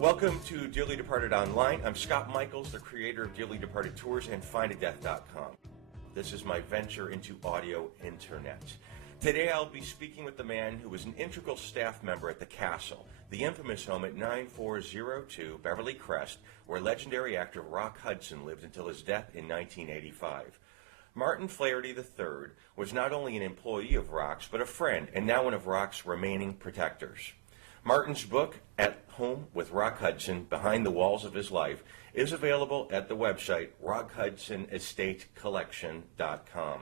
Welcome to Dearly Departed Online. I'm Scott Michaels, the creator of Dearly Departed Tours and findadeath.com. This is my venture into audio internet. Today I'll be speaking with the man who was an integral staff member at the Castle, the infamous home at 9402 Beverly Crest, where legendary actor Rock Hudson lived until his death in 1985. Martin Flaherty III was not only an employee of Rock's, but a friend, and now one of Rock's remaining protectors. Martin's book, At Home with Rock Hudson, Behind the Walls of His Life, is available at the website rockhudsonestate.collection.com.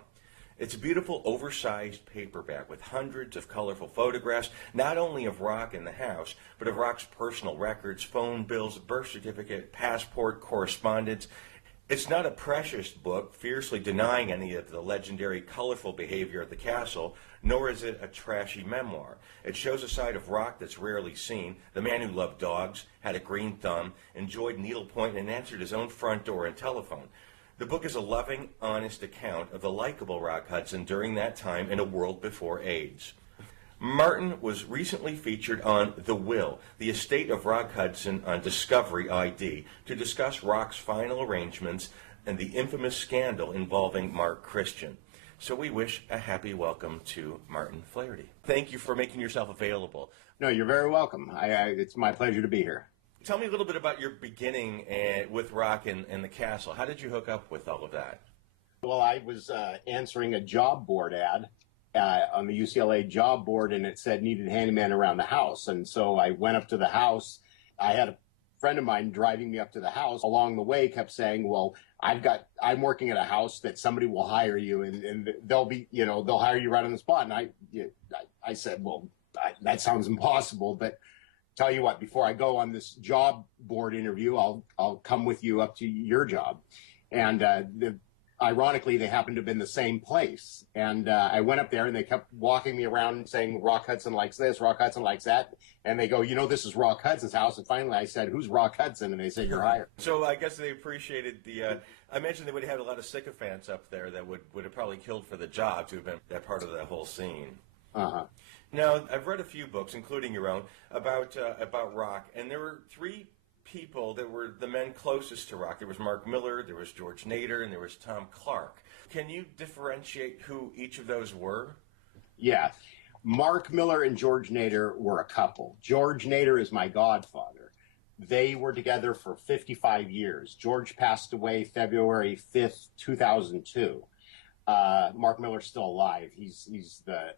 It's a beautiful, oversized paperback with hundreds of colorful photographs, not only of Rock in the house, but of Rock's personal records, phone bills, birth certificate, passport, correspondence. It's not a precious book, fiercely denying any of the legendary, colorful behavior at the castle, nor is it a trashy memoir. It shows a side of Rock that's rarely seen, the man who loved dogs, had a green thumb, enjoyed needlepoint, and answered his own front door and telephone. The book is a loving, honest account of the likable Rock Hudson during that time in a world before AIDS. Martin was recently featured on The Will, the estate of Rock Hudson on Discovery ID, to discuss Rock's final arrangements and the infamous scandal involving Mark Christian. So we wish a happy welcome to Martin Flaherty. Thank you for making yourself available. No, you're very welcome. It's my pleasure to be here. Tell me a little bit about your beginning with Rock and the Castle. How did you hook up with all of that? Well, I was answering a job board ad on the UCLA job board, and it said needed handyman around the house. And so I went up to the house. I had a friend of mine driving me up to the house. Along the way, kept saying, "Well, I'm working at a house that somebody will hire you, and they'll hire you right on the spot." And I said, "Well, that sounds impossible, but tell you what, before I go on this job board interview, I'll come with you up to your job." And ironically, they happened to have been the same place. And I went up there, and they kept walking me around saying, "Rock Hudson likes this, Rock Hudson likes that." And they go, "This is Rock Hudson's house." And finally I said, "Who's Rock Hudson?" And they said, "You're hired." So I guess they appreciated the, I imagine they would have had a lot of sycophants up there that would have probably killed for the job to have been that part of the whole scene. Uh-huh. Now, I've read a few books, including your own, about Rock, and there were three people that were the men closest to Rock. There was Mark Miller, there was George Nader, and there was Tom Clark. Can you differentiate who each of those were? Yeah. Mark Miller and George Nader were a couple. George Nader is my godfather. They were together for 55 years. George passed away February 5th, 2002. Mark Miller's still alive. He's the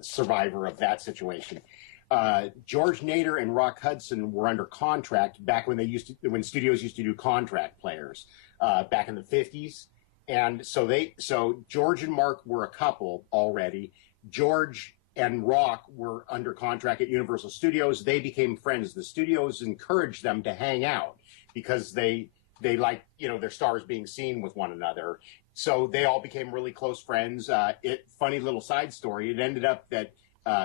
survivor of that situation. George Nader and Rock Hudson were under contract back when studios used to do contract players back in the 50s. And so George and Mark were a couple already. George and Rock were under contract at Universal Studios. They became friends. The studios encouraged them to hang out because they like, their stars being seen with one another. So they all became really close friends. Funny little side story. It ended up that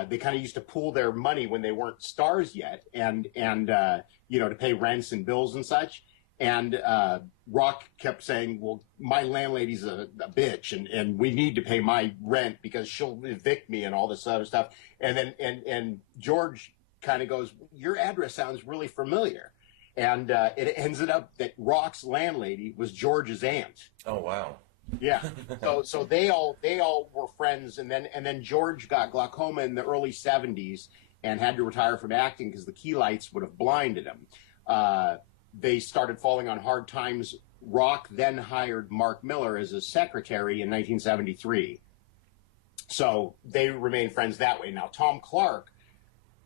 they kind of used to pool their money when they weren't stars yet, and to pay rents and bills and such. And Rock kept saying, "Well, my landlady's a bitch, and we need to pay my rent because she'll evict me and all this other stuff." And then and George kind of goes, "Your address sounds really familiar." And it ended up that Rock's landlady was George's aunt. Oh, wow. Yeah. So they all were friends, and then George got glaucoma in the early 70s and had to retire from acting because the key lights would have blinded him. They started falling on hard times. Rock then hired Mark Miller as his secretary in 1973. So they remained friends that way. Now, Tom Clark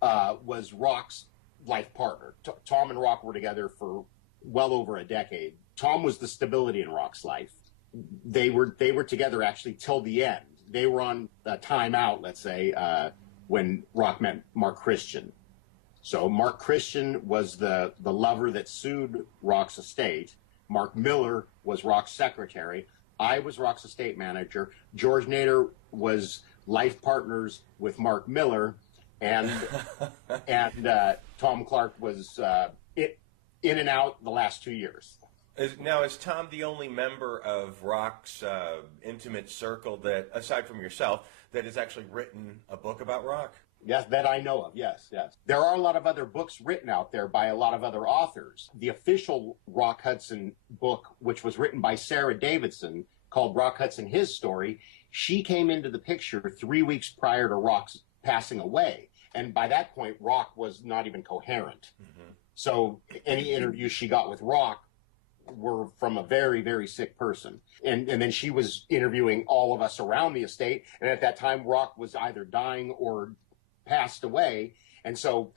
was Rock's life partner. Tom and Rock were together for well over a decade. Tom was the stability in Rock's life. They were together actually till the end. They were on a timeout, let's say, when Rock met Mark Christian. So Mark Christian was the lover that sued Rock's estate. Mark Miller was Rock's secretary. I was Rock's estate manager. George Nader was life partners with Mark Miller, and Tom Clark was in and out the last 2 years. Now, is Tom the only member of Rock's intimate circle that, aside from yourself, that has actually written a book about Rock? Yes, that I know of. Yes, yes. There are a lot of other books written out there by a lot of other authors. The official Rock Hudson book, which was written by Sarah Davidson, called Rock Hudson, His Story, she came into the picture 3 weeks prior to Rock's passing away. And by that point, Rock was not even coherent. Mm-hmm. So any interviews she got with Rock were from a very, very sick person. And then she was interviewing all of us around the estate. And at that time, Rock was either dying or passed away. And so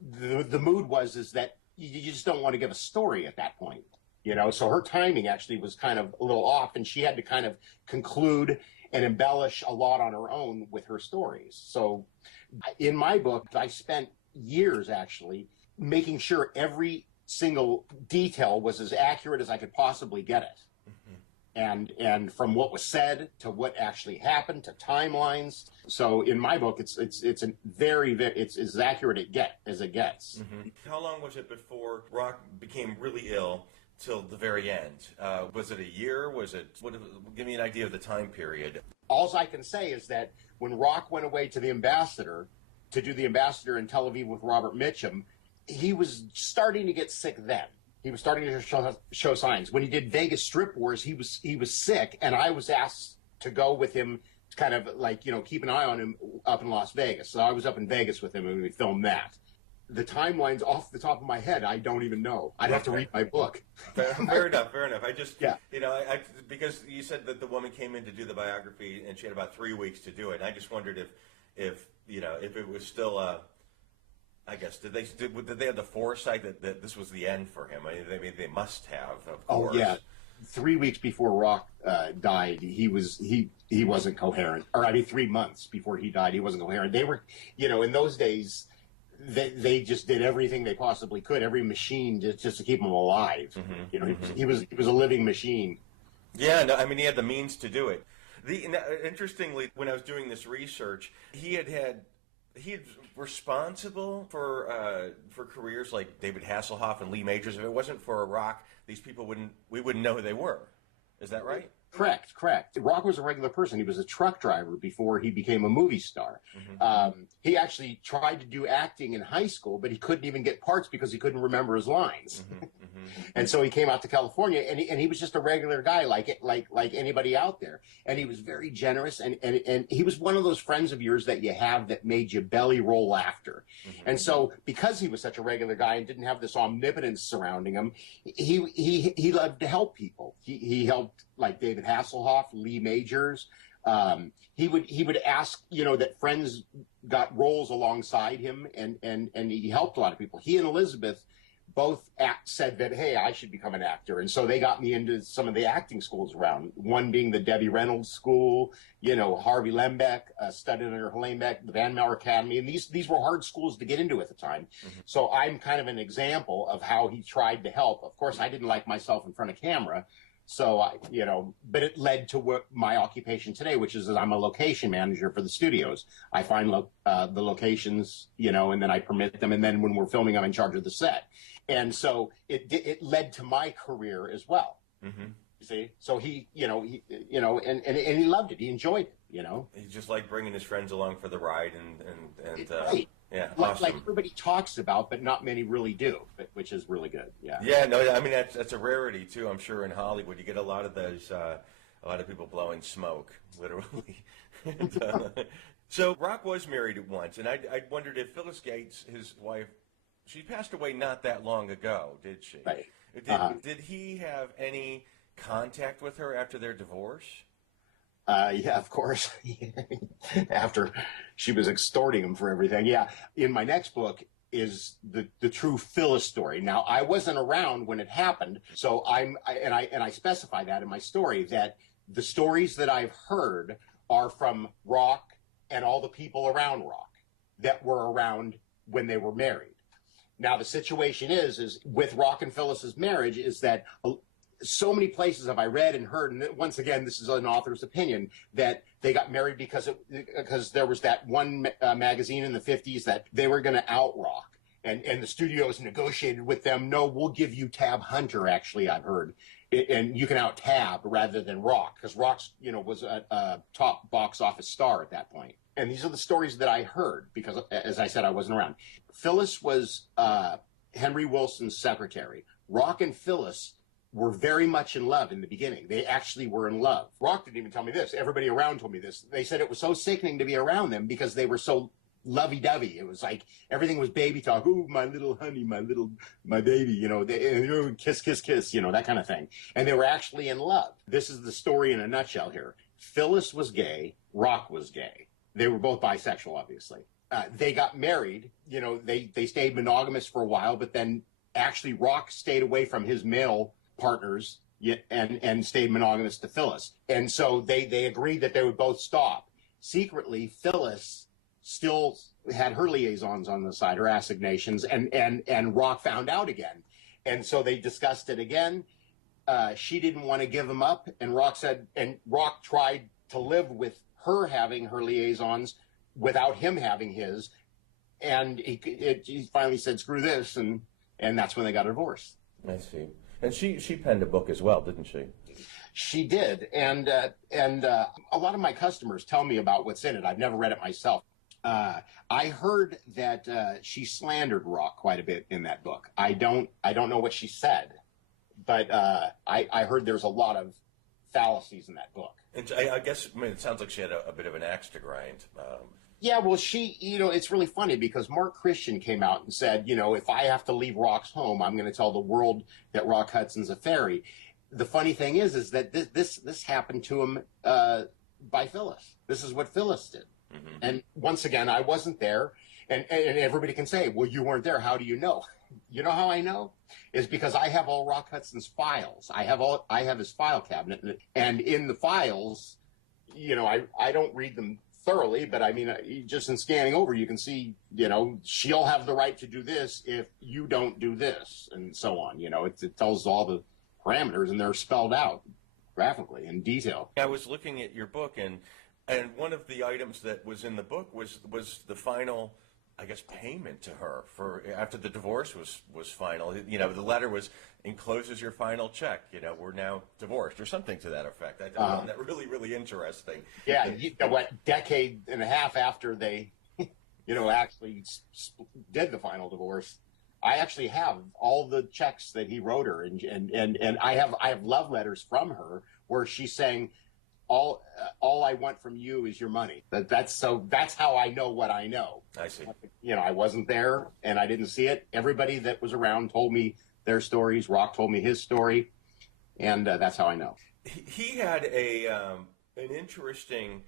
the mood is that you just don't want to give a story at that point, you know. So her timing actually was kind of a little off, and she had to kind of conclude and embellish a lot on her own with her stories. So in my book, I spent years actually making sure every single detail was as accurate as I could possibly get it. And from what was said to what actually happened to timelines. So in my book, it's as accurate as it gets. Mm-hmm. How long was it before Rock became really ill till the very end? Was it a year? Give me an idea of the time period. All I can say is that when Rock went away to the Ambassador to do the Ambassador in Tel Aviv with Robert Mitchum, he was starting to get sick then. He was starting to show signs. When he did Vegas Strip Wars, he was sick, and I was asked to go with him to kind of like, you know, keep an eye on him up in Las Vegas. So I was up in Vegas with him, and we filmed that. The timelines off the top of my head, I don't even know. I'd have to read my book. Fair enough. I just, you know, because you said that the woman came in to do the biography, and she had about 3 weeks to do it. And I just wondered if you know, if it was still I guess did they have the foresight that this was the end for him? I mean, they must have, of course. Oh yeah, 3 weeks before Rock died, he wasn't coherent. Or I mean, 3 months before he died, he wasn't coherent. They were, you know, in those days, they just did everything they possibly could, every machine just to keep him alive. Mm-hmm, you know, mm-hmm. he was a living machine. Yeah, no, I mean, he had the means to do it. Interestingly, when I was doing this research, he's responsible for careers like David Hasselhoff and Lee Majors. If it wasn't for Rock, these people we wouldn't know who they were. Is that right? Correct. Rock was a regular person. He was a truck driver before he became a movie star. Mm-hmm. He actually tried to do acting in high school, but he couldn't even get parts because he couldn't remember his lines. Mm-hmm. Mm-hmm. And so he came out to California, and he was just a regular guy like anybody out there. And he was very generous, and he was one of those friends of yours that you have that made you belly roll laughter. Mm-hmm. And so because he was such a regular guy and didn't have this omnipotence surrounding him, he loved to help people. He helped like David Hasselhoff, Lee Majors. He would ask, you know, that friends got roles alongside him, and he helped a lot of people. He and Elizabeth both said that, hey, I should become an actor. And so they got me into some of the acting schools around, one being the Debbie Reynolds School, you know, Harvey Lembeck, studied under Helene Beck, the Van Mauer Academy. And these were hard schools to get into at the time. Mm-hmm. So I'm kind of an example of how he tried to help. Of course, I didn't like myself in front of camera. So, you know, but it led to my occupation today, which is that I'm a location manager for the studios. I find the locations, you know, and then I permit them. And then when we're filming, I'm in charge of the set. And so it led to my career as well. Mm-hmm. You see? So he and he loved it. He enjoyed it, you know. He just liked bringing his friends along for the ride and right. Yeah, like, awesome. Like everybody talks about, but not many really do, which is really good. Yeah. Yeah, no, I mean that's a rarity too. I'm sure in Hollywood you get a lot of those, a lot of people blowing smoke, literally. So Rock was married at once, and I wondered if Phyllis Gates, his wife, she passed away not that long ago, did she? Right. Did he have any contact with her after their divorce? Yeah, of course. After she was extorting him for everything. Yeah. In my next book is the true Phyllis story. Now, I wasn't around when it happened, so I specify that in my story, that the stories that I've heard are from Rock and all the people around Rock that were around when they were married. Now, the situation is with Rock and Phyllis's marriage is that so many places have I read and heard, and once again, this is an author's opinion, that they got married because there was that one magazine in the 50s that they were going to out Rock, and the studios negotiated with them. No, we'll give you Tab Hunter. Actually, I've heard, and you can out Tab rather than Rock, because Rock's was a top box office star at that point. and these are the stories that I heard because, as I said, I wasn't around. Phyllis was Henry Wilson's secretary. Rock and Phyllis were very much in love in the beginning. They actually were in love. Rock didn't even tell me this. Everybody around told me this. They said it was so sickening to be around them because they were so lovey-dovey. It was like everything was baby talk. Ooh, my little honey, my baby, you know, kiss, kiss, kiss, you know, that kind of thing. And they were actually in love. This is the story in a nutshell here. Phyllis was gay. Rock was gay. They were both bisexual, obviously. They got married. You know, they stayed monogamous for a while, but then actually Rock stayed away from his male partners and stayed monogamous to Phyllis. And so they agreed that they would both stop. Secretly, Phyllis still had her liaisons on the side, her assignations, and Rock found out again. And so they discussed it again. She didn't want to give him up, and Rock tried to live with her having her liaisons without him having his. And he finally said, screw this, and that's when they got a divorce. I see. And she penned a book as well, didn't she? She did, and a lot of my customers tell me about what's in it. I've never read it myself. I heard that she slandered Rock quite a bit in that book. I don't know what she said, but I heard there's a lot of fallacies in that book. And I guess it sounds like she had a bit of an axe to grind. Yeah, well, it's really funny because Mark Christian came out and said, if I have to leave Rock's home, I'm going to tell the world that Rock Hudson's a fairy. The funny thing is that this happened to him by Phyllis. This is what Phyllis did. Mm-hmm. And once again, I wasn't there. And everybody can say, well, you weren't there. How do you know? You know how I know? Is because I have all Rock Hudson's files. I have his file cabinet. And in the files, I don't read them thoroughly, but I mean, just in scanning over, you can see, she'll have the right to do this if you don't do this, and so on. It tells all the parameters, and they're spelled out graphically in detail. I was looking at your book, and one of the items that was in the book was the final, I guess, payment to her for after the divorce was final. The letter was encloses your final check. We're now divorced, or something to that effect. I found that really, really interesting. Yeah, decade and a half after they, actually did the final divorce, I actually have all the checks that he wrote her, and I have love letters from her where she's saying, all I want from you is your money. That's how I know what I know. I see. I wasn't there and I didn't see it. Everybody that was around told me their stories. Rock told me his story, and that's how I know. He had an interesting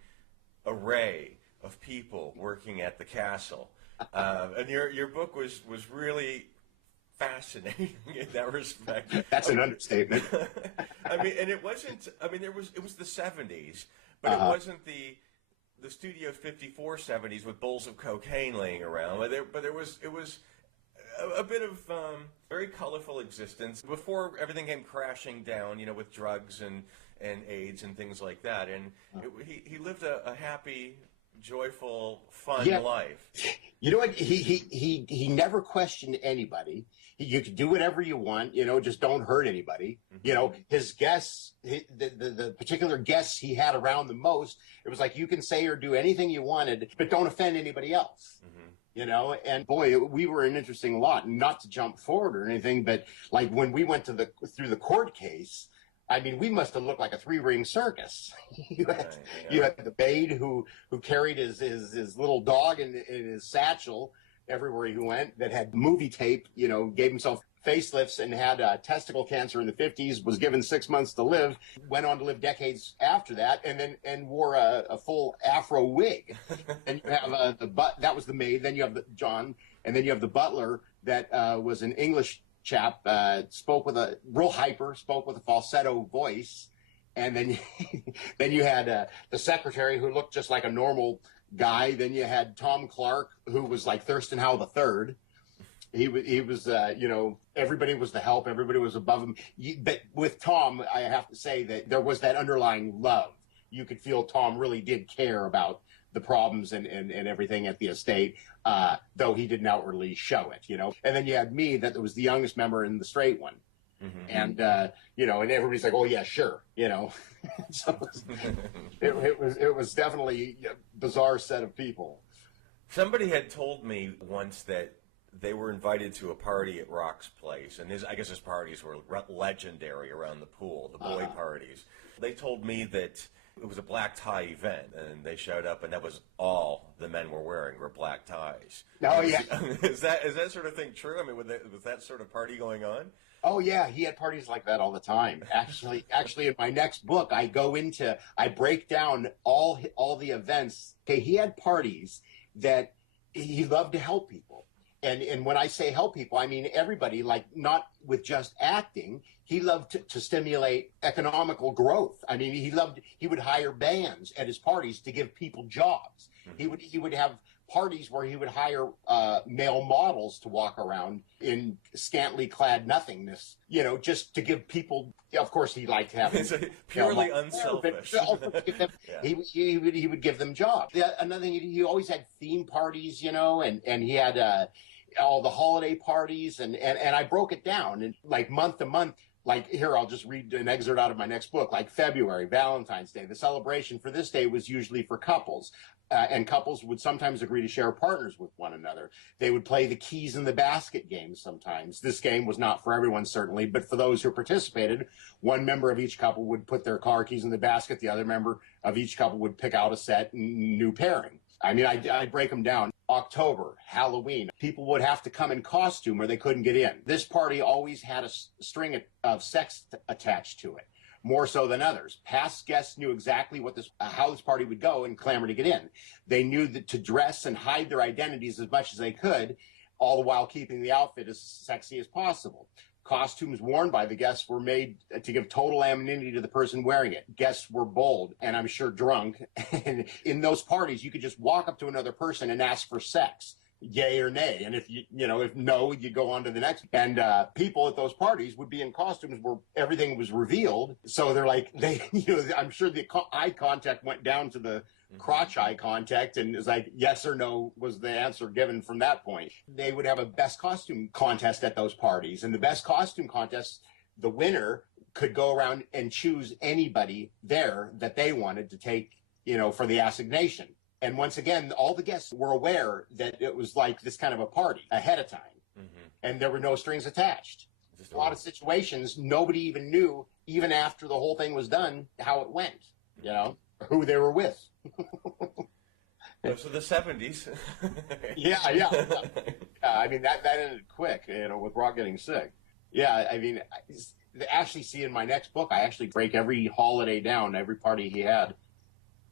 array of people working at the castle, and your book was really fascinating in that respect. That's an understatement. I mean, and it wasn't. I mean, it was the 70s, but it wasn't the Studio 54 70s with bowls of cocaine laying around. But it was a bit of very colorful existence before everything came crashing down. With drugs and AIDS and things like that. And he lived a happy, joyful, fun life. You know what? He never questioned anybody. You could do whatever you want, just don't hurt anybody. Mm-hmm. His guests, the particular guests he had around the most, it was like, you can say or do anything you wanted, but don't offend anybody else. Mm-hmm. And boy, we were an interesting lot, not to jump forward or anything, but like when we went through the court case, I mean, we must have looked like a 3-ring circus. You had the maid who carried his little dog in his satchel everywhere he went, that had movie tape, gave himself facelifts and had testicle cancer in the 50s, was given 6 months to live, went on to live decades after that, and wore a full afro wig. And you have that was the maid. Then you have John, and then you have the butler that was an English chap, spoke with a falsetto voice, and then you had the secretary who looked just like a normal guy. Then you had Tom Clark, who was like Thurston Howell III. He was everybody was the help, everybody was above him. But with Tom, I have to say that there was that underlying love. You could feel Tom really did care about the problems and everything at the estate, though he didn't outwardly show it, And then you had me, that was the youngest member and the straight one. And, and everybody's like, oh yeah, sure. So it was definitely a bizarre set of people. Somebody had told me once that they were invited to a party at Rock's place, and I guess his parties were legendary around the pool, the boy parties. They told me that it was a black tie event, and they showed up, and that was all the men were wearing were black ties. Oh yeah, is that sort of thing true? I mean, was that sort of party going on? Oh yeah, he had parties like that all the time. Actually, in my next book, I break down all the events. Okay, he had parties that he loved to help people. And when I say help people, I mean everybody, like not with just acting. He loved to stimulate economical growth. I mean, he would hire bands at his parties to give people jobs. He would have parties where he would hire male models to walk around in scantily clad nothingness, just to give people. Of course, he liked having purely unselfish. He would give them jobs. Another thing, he always had theme parties, and he had all the holiday parties, and I broke it down and like month to month. Like here, I'll just read an excerpt out of my next book. Like February, Valentine's Day. The celebration for this day was usually for couples. And couples would sometimes agree to share partners with one another. They would play the keys in the basket game sometimes. This game was not for everyone, certainly, but for those who participated, one member of each couple would put their car keys in the basket. The other member of each couple would pick out a set and new pairing. I mean, I break them down. October, Halloween, people would have to come in costume or they couldn't get in. This party always had a string of sex attached to it, more so than others. Past guests knew exactly how this party would go and clamor to get in. They knew that to dress and hide their identities as much as they could, all the while keeping the outfit as sexy as possible. Costumes worn by the guests were made to give total anonymity to the person wearing it. Guests were bold and I'm sure drunk. And in those parties, you could just walk up to another person and ask for sex, yay or nay. And if if no, you go on to the next. And people at those parties would be in costumes where everything was revealed. So they're like, I'm sure the eye contact went down to the crotch eye contact, and it's like yes or no was the answer given from that point. They would have a best costume contest at those parties, and the best costume contest, the winner could go around and choose anybody there that they wanted to take, for the assignation. And once again, all the guests were aware that it was like this kind of a party ahead of time, and there were no strings attached. A lot of situations, nobody even knew, even after the whole thing was done, how it went, who they were with. Those are the 70s. Yeah. I mean, that ended quick, with Rock getting sick. Yeah, I mean, actually, see, in my next book, I actually break every holiday down, every party he had.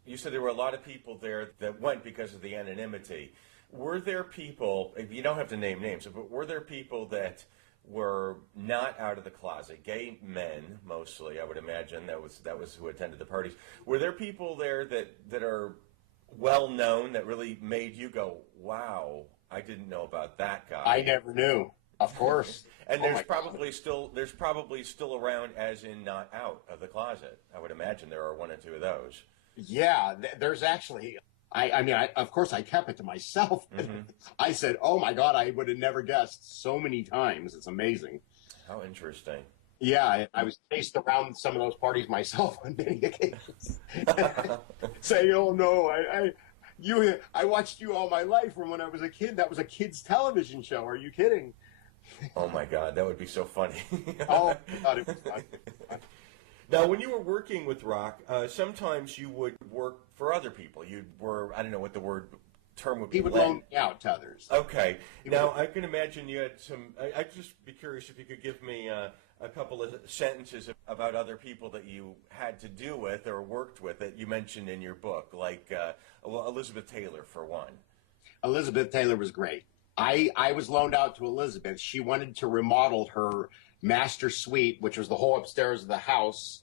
You said there were a lot of people there that went because of the anonymity. Were there people, you don't have to name names, but were there people that were not out of the closet, gay men mostly, I would imagine, that was who attended the parties? Were there people there that are well known that really made you go, wow, I didn't know about that guy? I never knew, of course. And there's probably still around, as in not out of the closet. I would imagine there are one or two of those. Yeah, there's actually. I mean, of course, I kept it to myself. I said, oh, my God, I would have never guessed so many times. It's amazing. How interesting. Yeah, I was chased around some of those parties myself on many occasions. Saying, oh, no, I watched you all my life from when I was a kid. That was a kid's television show. Are you kidding? Oh, my God, that would be so funny. Oh, God, it was fun. Now, when you were working with Rock, sometimes you would work for other people. I don't know what the term would be. He would loan me out to others. Okay. Now, I can imagine you had I'd just be curious if you could give me a couple of sentences about other people that you had to do with or worked with that you mentioned in your book, like Elizabeth Taylor, for one. Elizabeth Taylor was great. I was loaned out to Elizabeth. She wanted to remodel her master suite, which was the whole upstairs of the house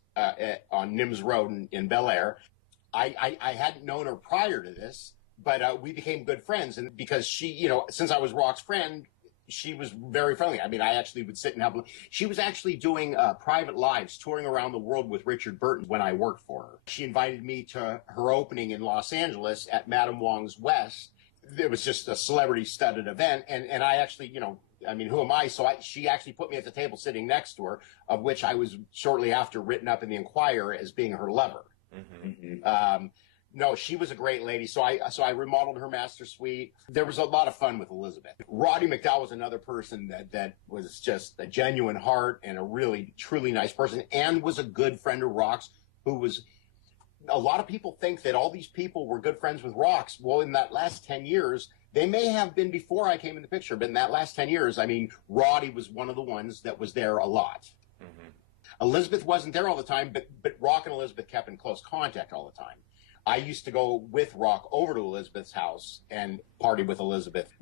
on Nims Road in Bel Air. I hadn't known her prior to this, but we became good friends. And because she, since I was Rock's friend, she was very friendly. I mean, I actually would sit and have. She was actually doing private lives, touring around the world with Richard Burton when I worked for her. She invited me to her opening in Los Angeles at Madame Wong's West. It was just a celebrity-studded event, and I actually, I mean, who am I? So she actually put me at the table sitting next to her, of which I was shortly after written up in the Enquirer as being her lover. No, she was a great lady. So I remodeled her master suite. There was a lot of fun with Elizabeth. Roddy McDowall was another person that was just a genuine heart and a really, truly nice person, and was a good friend of Rock's, who was, a lot of people think that all these people were good friends with Rock's. Well, in that last 10 years, they may have been before I came in the picture, but in that last 10 years, I mean, Roddy was one of the ones that was there a lot. Elizabeth wasn't there all the time, but Rock and Elizabeth kept in close contact all the time. I used to go with Rock over to Elizabeth's house and party with Elizabeth.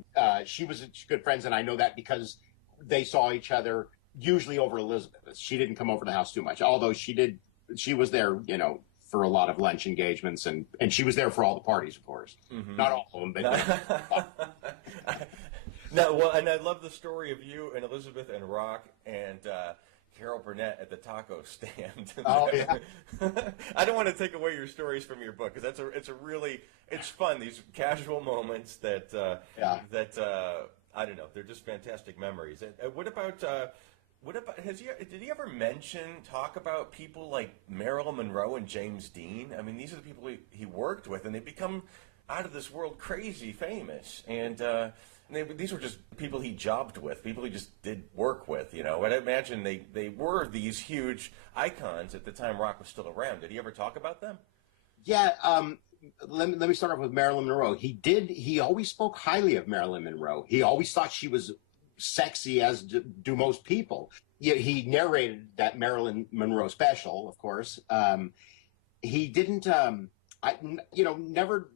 She was good friends, and I know that because they saw each other usually over Elizabeth. She didn't come over to the house too much, although she was there, you know, for a lot of lunch engagements, and she was there for all the parties, of course. Not all of them, but no, well, and I love the story of you and Elizabeth and Rock and Carol Burnett at the taco stand. Oh yeah. I don't want to take away your stories from your book, because it's fun, these casual moments that I don't know, they're just fantastic memories. What about did he ever talk about people like Marilyn Monroe and James Dean? I mean, these are the people he worked with, and they become out of this world crazy famous. And these were just people he jobbed with, people he just did work with, you know. And I imagine they were these huge icons at the time Rock was still around. Did he ever talk about them? Yeah. Let me start off with Marilyn Monroe. He always spoke highly of Marilyn Monroe. He always thought she was sexy, as do most people. Yeah, he narrated that Marilyn Monroe special, of course. He didn't, never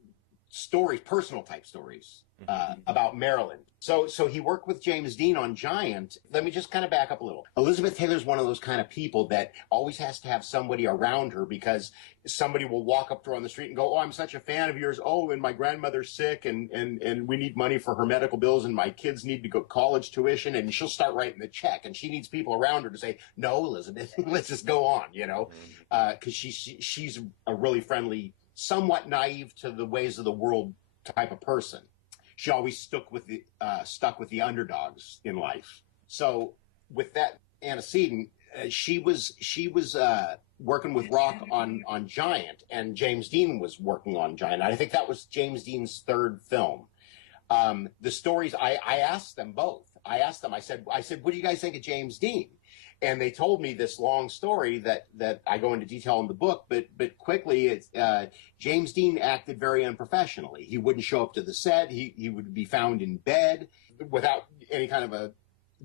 personal type stories about Marilyn. So he worked with James Dean on Giant. Let me just kind of back up a little. Elizabeth Taylor's one of those kind of people that always has to have somebody around her, because somebody will walk up to her on the street and go, "Oh, I'm such a fan of yours. Oh, and my grandmother's sick, and we need money for her medical bills, and my kids need to go college tuition," and she'll start writing the check, and she needs people around her to say, "No, Elizabeth, let's just go on," you know, because she's a really friendly, somewhat naive to the ways of the world type of person. She always stuck with the underdogs in life. So with that antecedent, she was working with Rock on Giant, and James Dean was working on Giant. I think that was James Dean's third film. The stories, I asked them both. I said, "What do you guys think of James Dean?" And they told me this long story that I go into detail in the book, but quickly, James Dean acted very unprofessionally. He wouldn't show up to the set. He would be found in bed without any kind of a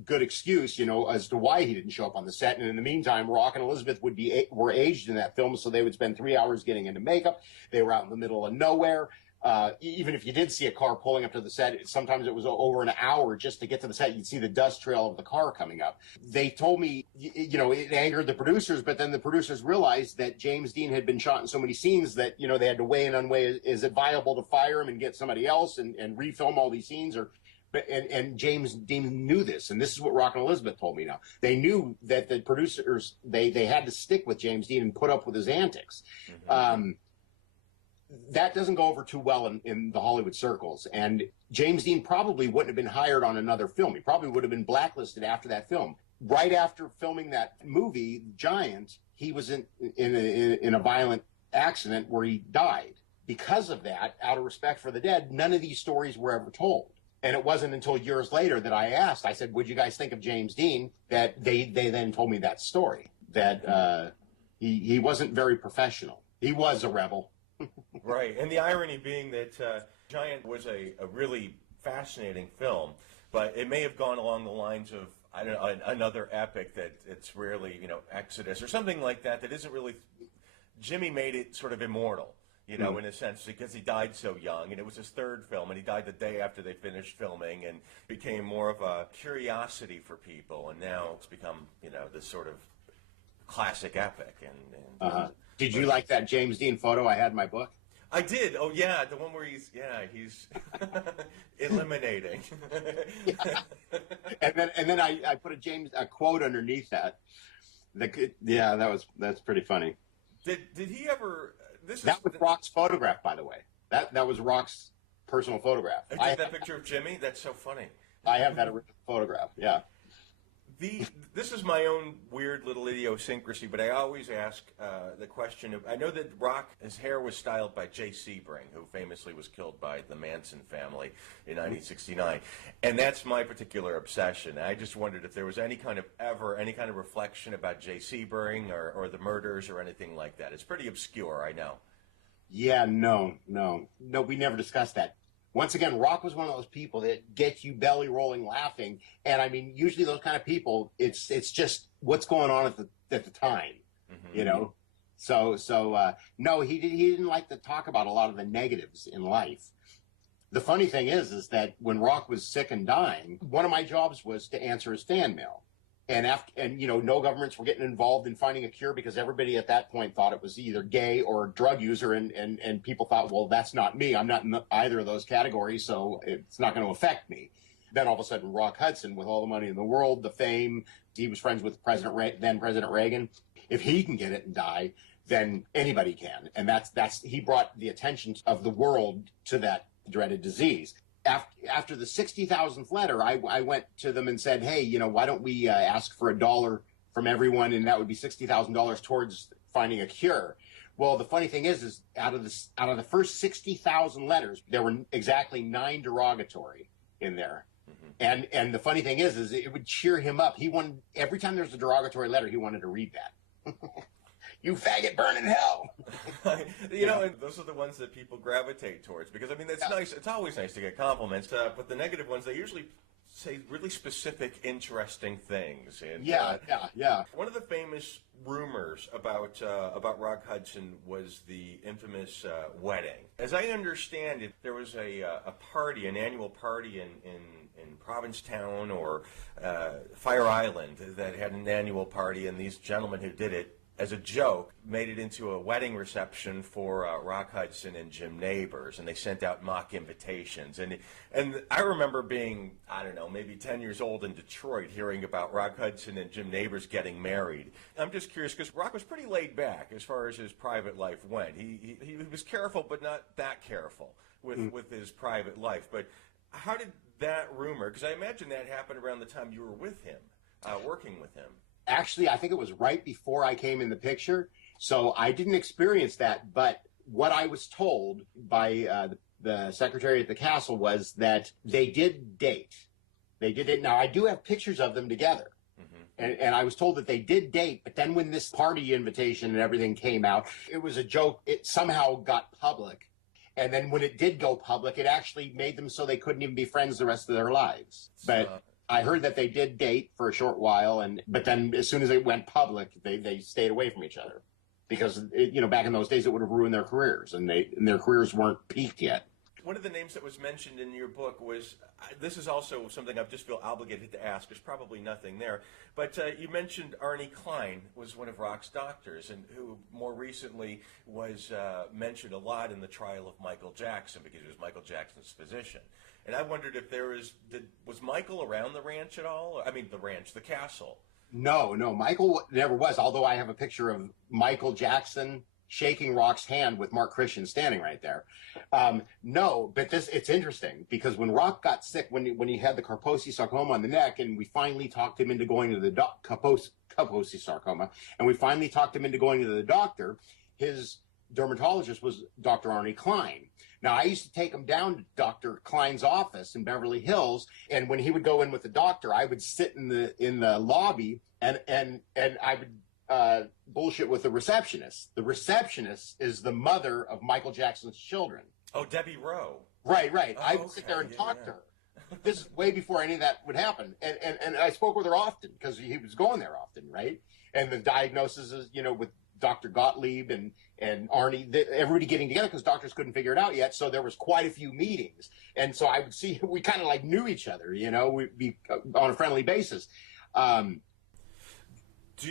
good excuse, you know, as to why he didn't show up on the set. And in the meantime, Rock and Elizabeth were aged in that film, so they would spend 3 hours getting into makeup. They were out in the middle of nowhere. Even if you did see a car pulling up to the set, sometimes it was over an hour just to get to the set. You'd see the dust trail of the car coming up. They told me, you know, it angered the producers, but then the producers realized that James Dean had been shot in so many scenes that, you know, they had to weigh in on is it viable to fire him and get somebody else and refilm all these scenes, and James Dean knew this, and this is what Rock and Elizabeth told me now. They knew that the producers, they had to stick with James Dean and put up with his antics. That doesn't go over too well in the Hollywood circles. And James Dean probably wouldn't have been hired on another film. He probably would have been blacklisted after that film. Right after filming that movie, Giant, he was in a violent accident where he died. Because of that, out of respect for the dead, none of these stories were ever told. And it wasn't until years later that I said, "What'd you guys think of James Dean?" That they then told me that story, that he wasn't very professional. He was a rebel. Right, and the irony being that Giant was a really fascinating film, but it may have gone along the lines of, I don't know, another epic that it's rarely, you know, Exodus or something like that isn't really. Jimmy made it sort of immortal, you know, in a sense, because he died so young, and it was his third film, and he died the day after they finished filming, and became more of a curiosity for people, and now it's become, you know, this sort of classic epic. And Did you like that James Dean photo I had in my book? I did. Oh yeah, the one where he's eliminating. And then I put a quote underneath that. That's pretty funny. Did he ever? That was Rock's photograph, by the way. That was Rock's personal photograph. I took that picture of Jimmy. That's so funny. I have that original photograph. Yeah. This is my own weird little idiosyncrasy, but I always ask the question of, I know that Rock, his hair was styled by Jay Sebring, who famously was killed by the Manson family in 1969, and that's my particular obsession. I just wondered if there was any kind of reflection about Jay Sebring or the murders or anything like that. It's pretty obscure, I know. Yeah, no, we never discussed that. Once again, Rock was one of those people that gets you belly rolling laughing. And I mean, usually those kind of people, it's just what's going on at the time, you know? So no, he didn't like to talk about a lot of the negatives in life. The funny thing is that when Rock was sick and dying, one of my jobs was to answer his fan mail. And no governments were getting involved in finding a cure because everybody at that point thought it was either gay or a drug user, and people thought, well, that's not me. I'm not in either of those categories, so it's not going to affect me. Then all of a sudden, Rock Hudson, with all the money in the world, the fame, he was friends with then President Reagan. If he can get it and die, then anybody can. And he brought the attention of the world to that dreaded disease. After the 60,000th letter, I went to them and said, hey, why don't we ask for $1 from everyone, and that would be $60,000 towards finding a cure. Well, the funny thing is out of the first 60,000 letters, there were exactly 9 derogatory in there. Mm-hmm. And the funny thing is it would cheer him up. He wanted, every time there was a derogatory letter, he wanted to read that. You faggot, burn in hell. And those are the ones that people gravitate towards because, I mean, it's nice. It's always nice to get compliments, but the negative ones, they usually say really specific, interesting things. And, yeah. One of the famous rumors about Rock Hudson was the infamous wedding. As I understand it, there was a party, an annual party in Provincetown or Fire Island that had an annual party, and these gentlemen who did it, as a joke, made it into a wedding reception for Rock Hudson and Jim Nabors, and they sent out mock invitations. And I remember being, I don't know, maybe 10 years old in Detroit, hearing about Rock Hudson and Jim Nabors getting married. I'm just curious, because Rock was pretty laid back as far as his private life went. He was careful, but not that careful with his private life. But how did that rumor, because I imagine that happened around the time you were with him, working with him. Actually, I think it was right before I came in the picture, so I didn't experience that. But what I was told by the secretary at the castle was that they did date. They did it. Now, I do have pictures of them together, and I was told that they did date. But then when this party invitation and everything came out, it was a joke. It somehow got public. And then when it did go public, it actually made them so they couldn't even be friends the rest of their lives. But I heard that they did date for a short while, but then as soon as it went public, they stayed away from each other because back in those days it would have ruined their careers, and their careers weren't peaked yet. One of the names that was mentioned in your book was, this is also something I just feel obligated to ask. There's probably nothing there, but you mentioned Arnie Klein was one of Rock's doctors, and who more recently was mentioned a lot in the trial of Michael Jackson because he was Michael Jackson's physician. And I wondered if was Michael around the ranch at all? I mean, the castle. No, Michael never was, although I have a picture of Michael Jackson shaking Rock's hand with Mark Christian standing right there. No, but it's interesting because when Rock got sick, when he had the Kaposi sarcoma on the neck, and we finally talked him into going to the Kaposi sarcoma, and we finally talked him into going to the doctor, his dermatologist was Dr. Arnie Klein. Now, I used to take him down to Dr. Klein's office in Beverly Hills, and when he would go in with the doctor, I would sit in the lobby and I would bullshit with the receptionist. The receptionist is the mother of Michael Jackson's children. Oh, Debbie Rowe. Right. Oh, I would sit there and talk to her. This is way before any of that would happen. And I spoke with her often because he was going there often, right? And the diagnosis is, with Dr. Gottlieb and Arnie, everybody getting together because doctors couldn't figure it out yet. So there was quite a few meetings. And so I would see, we kind of like knew each other, we'd be on a friendly basis. Do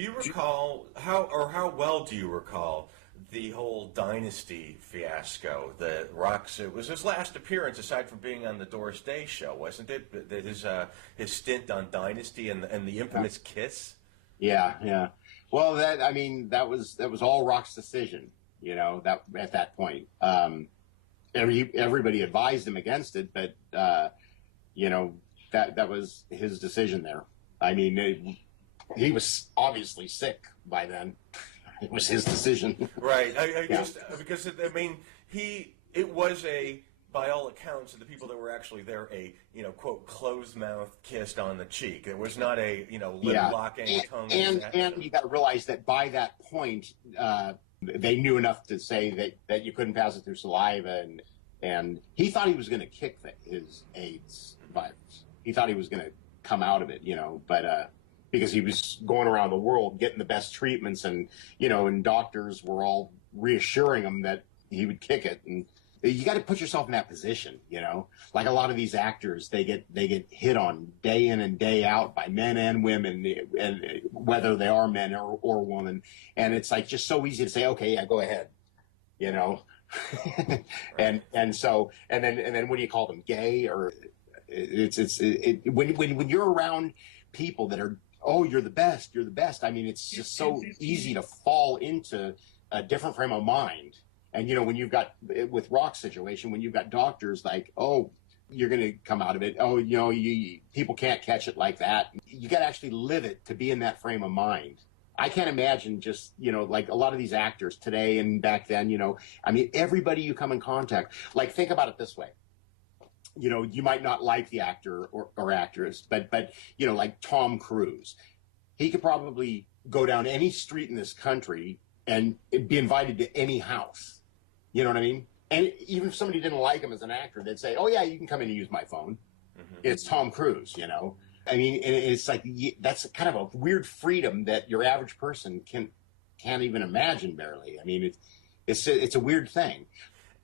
you recall, how well do you recall the whole Dynasty fiasco? The Rock's, it was his last appearance aside from being on the Doris Day show, wasn't it? His stint on Dynasty and the infamous kiss? Yeah. Well, that was all Rock's decision, that at that point. Everybody advised him against it, but that was his decision there. I mean, he was obviously sick by then. It was his decision. Right. Because it was by all accounts, of the people that were actually there, quote, closed mouth kissed on the cheek. It was not a, lip locking tongue. And you got to realize that by that point, they knew enough to say that you couldn't pass it through saliva, and he thought he was going to kick his AIDS virus. He thought he was going to come out of it, but because he was going around the world getting the best treatments, and doctors were all reassuring him that he would kick it. And you got to put yourself in that position, like a lot of these actors, they get hit on day in and day out by men and women, and whether they are men or women. And it's like just so easy to say, okay, yeah, go ahead, and then what do you call them? Gay? Or when you're around people that are, oh, you're the best. I mean, it's just so easy to fall into a different frame of mind. And, when you've got, with Rock's situation, when you've got doctors like, oh, you're going to come out of it. Oh, people can't catch it like that. You got to actually live it to be in that frame of mind. I can't imagine just, like a lot of these actors today and back then, I mean, everybody you come in contact, like, think about it this way. You might not like the actor or actress, but like Tom Cruise, he could probably go down any street in this country and be invited to any house. You know what I mean? And even if somebody didn't like him as an actor, they'd say, oh, yeah, you can come in and use my phone. Mm-hmm. It's Tom Cruise, I mean, and it's like, that's kind of a weird freedom that your average person can't even imagine barely. I mean, it's a weird thing.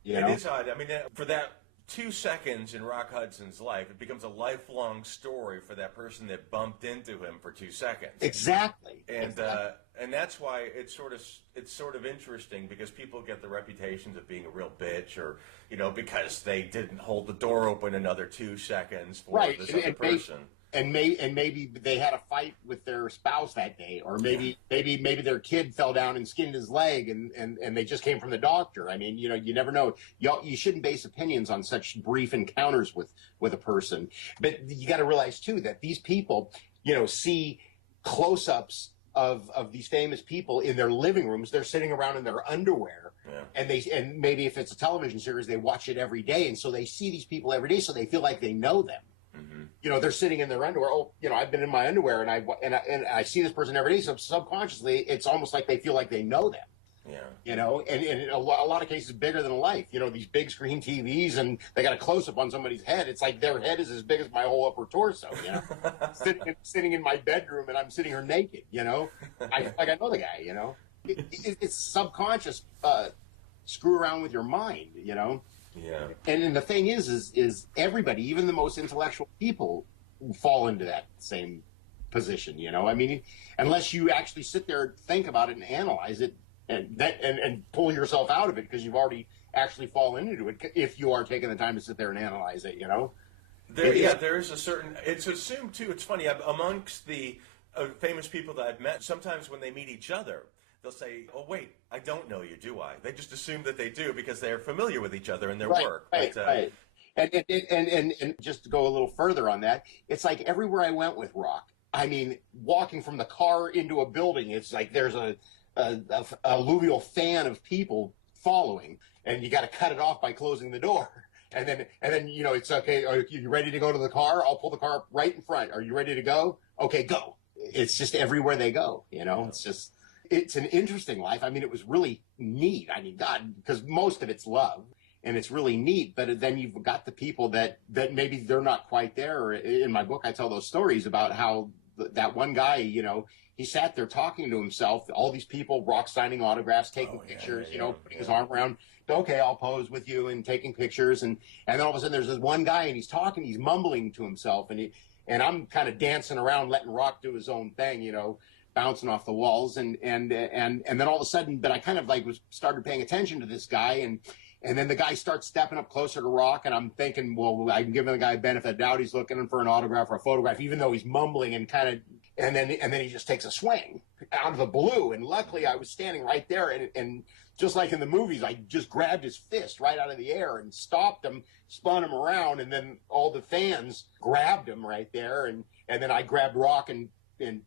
It is odd. I mean, for that 2 seconds in Rock Hudson's life, it becomes a lifelong story for that person that bumped into him for 2 seconds. Exactly. And that's why it's sort of interesting, because people get the reputations of being a real bitch, or because they didn't hold the door open another 2 seconds for this other person. And maybe they had a fight with their spouse that day, or maybe their kid fell down and skinned his leg, and they just came from the doctor. I mean, you never know. You shouldn't base opinions on such brief encounters with a person. But you got to realize too that these people, see close-ups of these famous people in their living rooms. They're sitting around in their underwear, and maybe if it's a television series, they watch it every day, and so they see these people every day, so they feel like they know them. Mm-hmm. They're sitting in their underwear. Oh, I've been in my underwear, and I see this person every day. So subconsciously, it's almost like they feel like they know them. Yeah. And in a lot of cases, bigger than life. These big screen TVs, and they got a close up on somebody's head. It's like their head is as big as my whole upper torso. Sitting in my bedroom, and I'm sitting here naked. I know the guy. It's subconscious. Screw around with your mind. Yeah. And then the thing is everybody, even the most intellectual people, fall into that same position. I mean, unless you actually sit there, think about it, and analyze it, and pull yourself out of it, because you've already actually fallen into it. If you are taking the time to sit there and analyze it, there is a certain. It's assumed too. It's funny, amongst the famous people that I've met. Sometimes when they meet each other, they'll say, "Oh, wait, I don't know you, do I?" They just assume that they do because they're familiar with each other in their work. Right. And just to go a little further on that, it's like everywhere I went with Rock, I mean, walking from the car into a building, it's like there's a alluvial fan of people following, and you got to cut it off by closing the door. And then it's okay. Are you ready to go to the car? I'll pull the car up right in front. Are you ready to go? Okay, go. It's just everywhere they go. It's an interesting life. I mean, it was really neat. I mean, God, because most of it's love, and it's really neat. But then you've got the people that maybe they're not quite there. In my book, I tell those stories about how that one guy, he sat there talking to himself, all these people, Rock signing autographs, taking pictures, putting his arm around, okay, I'll pose with you, and taking pictures. And then all of a sudden there's this one guy, and he's talking, he's mumbling to himself, and I'm kind of dancing around, letting Rock do his own thing, bouncing off the walls. And then all of a sudden, but I kind of started paying attention to this guy, and then the guy starts stepping up closer to Rock, and I'm thinking, well, I'm giving the guy a benefit of doubt. He's looking for an autograph or a photograph, even though he's mumbling and kind of, and then he just takes a swing. out of the blue. And luckily I was standing right there, and just like in the movies, I just grabbed his fist right out of the air and stopped him, spun him around, and then all the fans grabbed him right there, and then I grabbed Rock and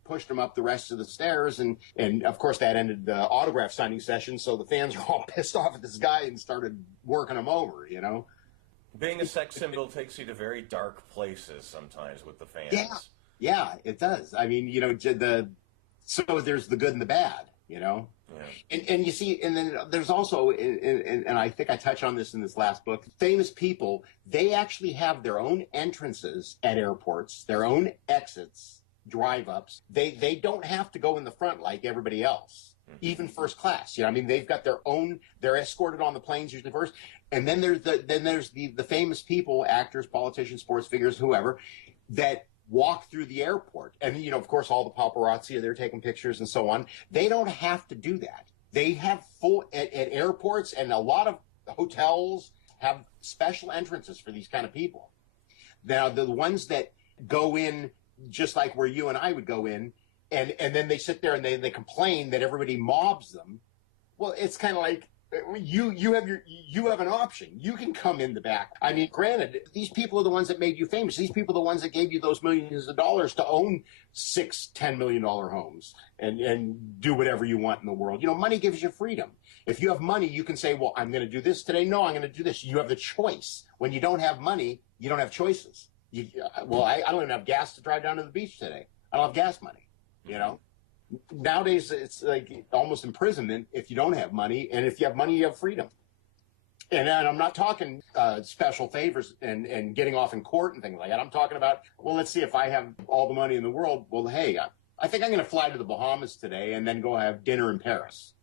pushed him up the rest of the stairs, and of course that ended the autograph signing session, so the fans were all pissed off at this guy and started working him over, you know? Being a sex symbol takes you to very dark places sometimes with the fans. Yeah, it does. I mean, you know, so there's the good and the bad, you know? Yeah. And you see, and then there's also, and I think I touch on this in this last book, famous people, they actually have their own entrances at airports, their own exits, drive-ups. They don't have to go in the front like everybody else, even first class. You know, I mean, they've got their own, they're escorted on the planes usually first. And then there's the famous people, actors, politicians, sports figures, whoever, that walk through the airport. And, you know, of course, all the paparazzi are there taking pictures and so on. They don't have to do that. They have at airports, and a lot of hotels have special entrances for these kind of people. Now, the ones that go in just like where you and I would go in, and then they sit there and they complain that everybody mobs them. Well, it's kind of like, you have an option. You can come in the back. I mean, granted, these people are the ones that made you famous. These people are the ones that gave you those millions of dollars to own $6-10 million homes and do whatever you want in the world. You know, money gives you freedom. If you have money, you can say, well, I'm going to do this today. No, I'm going to do this. You have the choice. When you don't have money, you don't have choices. I don't even have gas to drive down to the beach today. I don't have gas money, you know. Nowadays, it's like almost imprisonment if you don't have money, and if you have money, you have freedom. And I'm not talking special favors and getting off in court and things like that. I'm talking about, well, let's see, if I have all the money in the world, well, hey, I think I'm going to fly to the Bahamas today and then go have dinner in Paris.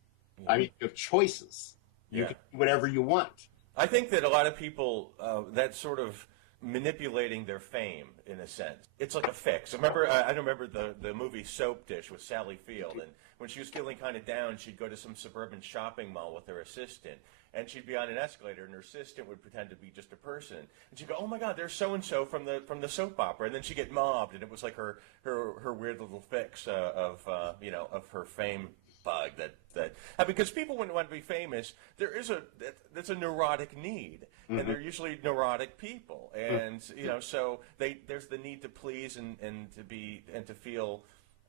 Mm-hmm. I mean, you have choices. You can do whatever you want. I think that a lot of people, that sort of manipulating their fame, in a sense. It's like a fix. I remember the movie Soap Dish with Sally Field, and when she was feeling kind of down, she'd go to some suburban shopping mall with her assistant, and she'd be on an escalator, and her assistant would pretend to be just a person, and she'd go, "Oh my God, there's so and so from the soap opera," and then she'd get mobbed, and it was like her weird little fix of her fame bug that because people, when they want to be famous, that's a neurotic need, and they're usually neurotic people, and you know, so there's the need to please and to feel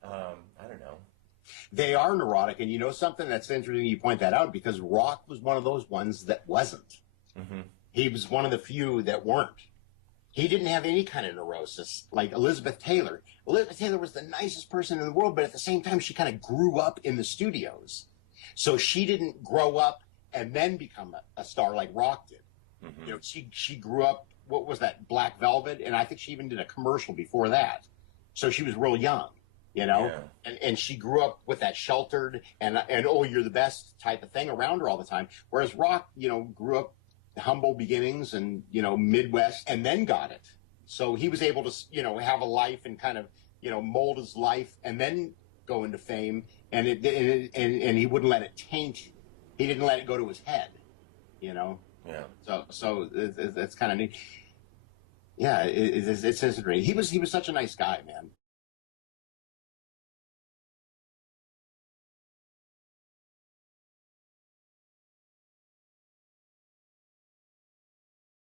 I don't know. They are neurotic, and you know something that's interesting. You point that out because Rock was one of those ones that wasn't. Mm-hmm. He was one of the few that weren't. He didn't have any kind of neurosis like Elizabeth Taylor. Elizabeth Taylor was the nicest person in the world, but at the same time, she kind of grew up in the studios. So she didn't grow up and then become a star like Rock did. Mm-hmm. You know, she grew up, what was that, Black Velvet? And I think she even did a commercial before that. So she was real young, you know? Yeah. And she grew up with that sheltered and oh, you're the best type of thing around her all the time. Whereas Rock, you know, grew up humble beginnings and, you know, Midwest, and then got it. So he was able to, you know, have a life and kind of, you know, mold his life and then go into fame, and and he wouldn't let it taint. He didn't let it go to his head, you know. Yeah. So that's kind of neat. Yeah, it's interesting. He was such a nice guy, man.